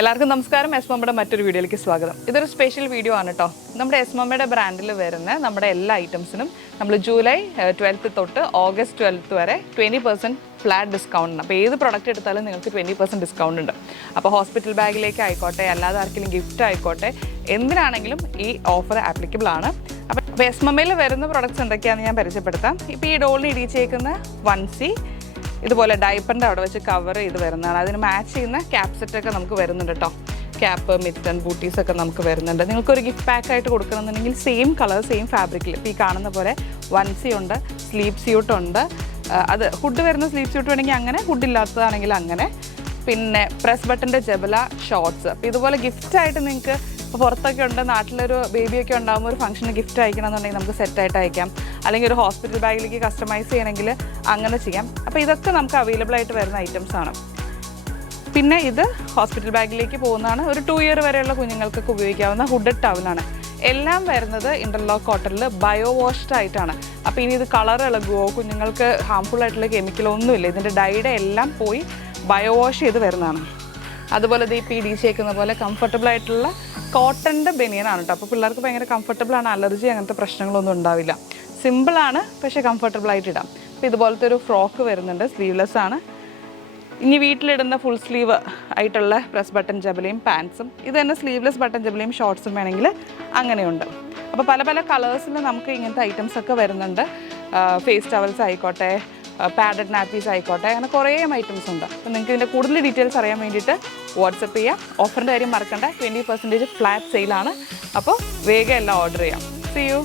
എല്ലാവർക്കും നമസ്കാരം. എസ് മമ്മയുടെ മറ്റൊരു വീഡിയോയിലേക്ക് സ്വാഗതം. ഇതൊരു സ്പെഷ്യൽ വീഡിയോ ആണ് കേട്ടോ. നമ്മുടെ എസ് മമ്മയുടെ ബ്രാൻഡിൽ വരുന്ന നമ്മുടെ എല്ലാ ഐറ്റംസിനും നമ്മൾ ജൂലൈ 12 തൊട്ട് ഓഗസ്റ്റ് 12 വരെ 20% ഫ്ലാറ്റ് ഡിസ്കൗണ്ട് ഉണ്ട്. അപ്പോൾ ഏത് പ്രൊഡക്റ്റ് എടുത്താലും നിങ്ങൾക്ക് 20% ഡിസ്കൗണ്ട് ഉണ്ട്. അപ്പോൾ ഹോസ്പിറ്റൽ ബാഗിലേക്ക് ആയിക്കോട്ടെ, അല്ലാതെ ആർക്കെങ്കിലും ഗിഫ്റ്റ് ആയിക്കോട്ടെ, എന്തിനാണെങ്കിലും ഈ ഓഫർ ആപ്ലിക്കബിൾ ആണ്. അപ്പോൾ എസ് മമ്മയിൽ വരുന്ന പ്രൊഡക്ട്സ് എന്തൊക്കെയാണെന്ന് ഞാൻ പരിചയപ്പെടുത്താം. ഇപ്പോൾ ഈ ഡോളിന് ഇടിച്ചേക്കുന്ന 1C ഇതുപോലെ ഡൈപ്പറിൻ്റെ അവിടെ വെച്ച് കവർ ചെയ്ത് വരുന്നതാണ്. അതിന് മാച്ച് ചെയ്യുന്ന ക്യാപ് സെറ്റൊക്കെ നമുക്ക് വരുന്നുണ്ട് കേട്ടോ. ക്യാപ്പ്, മിറ്റൻ, ബൂട്ടീസൊക്കെ നമുക്ക് വരുന്നുണ്ട്. നിങ്ങൾക്കൊരു ഗിഫ്റ്റ് പാക്കായിട്ട് കൊടുക്കണമെന്നുണ്ടെങ്കിൽ സെയിം കളർ സെയിം ഫാബ്രിക്കിൽ ഇപ്പോൾ ഈ കാണുന്ന പോലെ 1C ഉണ്ട്, സ്ലീപ്പ് സ്യൂട്ട് ഉണ്ട്. അത് ഹുഡ് വരുന്ന സ്ലീപ്പ് സ്യൂട്ട് വേണമെങ്കിൽ അങ്ങനെ, ഹുഡ് ഇല്ലാത്തതാണെങ്കിൽ അങ്ങനെ. പിന്നെ പ്രസ് ബട്ടൻ്റെ ജബല ഷോർട്ട്സ്. അപ്പോൾ ഇതുപോലെ ഗിഫ്റ്റായിട്ട് നിങ്ങൾക്ക് ഇപ്പോൾ പുറത്തൊക്കെ ഉണ്ട്, നാട്ടിലൊരു ബേബിയൊക്കെ ഉണ്ടാകുമ്പോൾ ഒരു ഫംഗ്ഷന് ഗിഫ്റ്റ് അയക്കണമെന്നുണ്ടെങ്കിൽ നമുക്ക് സെറ്റായിട്ട് അയക്കാം. അല്ലെങ്കിൽ ഒരു ഹോസ്പിറ്റൽ ബാഗിലേക്ക് കസ്റ്റമൈസ് ചെയ്യണമെങ്കിൽ അങ്ങനെ ചെയ്യാം. അപ്പോൾ ഇതൊക്കെ നമുക്ക് അവൈലബിൾ ആയിട്ട് വരുന്ന ഐറ്റംസ് ആണ്. പിന്നെ ഇത് ഹോസ്പിറ്റൽ ബാഗിലേക്ക് പോകുന്നതാണ്. ഒരു 2 ഇയർ വരെയുള്ള കുഞ്ഞുങ്ങൾക്കൊക്കെ ഉപയോഗിക്കാവുന്ന ഹുഡഡ് ടവലാണ്. എല്ലാം വരുന്നത് ഇൻ്റർലോക്ക് കോട്ടണിൽ ബയോ വാഷ്ഡ് ആയിട്ടാണ്. അപ്പോൾ ഇനി ഇത് കളർ ഇളകുമോ, കുഞ്ഞുങ്ങൾക്ക് ഹാംഫുൾ ആയിട്ടുള്ള കെമിക്കലോ ഒന്നുമില്ല. ഇതിൻ്റെ ഡൈയുടെ എല്ലാം പോയി ബയോ വാഷ് ചെയ്ത് വരുന്നതാണ്. അതുപോലെ ഇത് ഈ PD ചേക്കുന്ന പോലെ കംഫർട്ടബിൾ ആയിട്ടുള്ള കോട്ടൻ്റെ ബനിയനാണ് കേട്ടോ. അപ്പോൾ പിള്ളേർക്ക് ഭയങ്കര കംഫർട്ടബിളാണ്, അലർജി അങ്ങനത്തെ പ്രശ്നങ്ങളൊന്നും ഉണ്ടാവില്ല. സിമ്പിളാണ്, പക്ഷേ കംഫർട്ടബിൾ ആയിട്ട് ഇടാം. അപ്പോൾ ഇതുപോലത്തെ ഒരു ഫ്രോക്ക് വരുന്നുണ്ട്, സ്ലീവ്ലെസ് ആണ്. ഇനി വീട്ടിലിടുന്ന ഫുൾ സ്ലീവ് ആയിട്ടുള്ള പ്രസ് ബട്ടൺ ജബലയും പാൻസും, ഇത് തന്നെ സ്ലീവ്ലെസ് ബട്ടൺ ജബലയും ഷോർട്ട്സും വേണമെങ്കിൽ അങ്ങനെയുണ്ട്. അപ്പോൾ പല പല കളേഴ്സിൽ നമുക്ക് ഇങ്ങനത്തെ ഐറ്റംസ് ഒക്കെ വരുന്നുണ്ട്. ഫേസ് ടവൽസ് ആയിക്കോട്ടെ, പാഡഡ് നാപ്പീസ് ആയിക്കോട്ടെ, അങ്ങനെ കുറേ ഐറ്റംസ് ഉണ്ട്. അപ്പോൾ നിങ്ങൾക്ക് ഇതിൻ്റെ കൂടുതൽ ഡീറ്റെയിൽസ് അറിയാൻ വേണ്ടിയിട്ട് വാട്സപ്പ് ചെയ്യാം. ഓഫറിൻ്റെ കാര്യം മറക്കണ്ട, 20% ഫ്ലാറ്റ് സെയിലാണ്. അപ്പോൾ വേഗം എല്ലാം ഓർഡർ ചെയ്യാം. See you.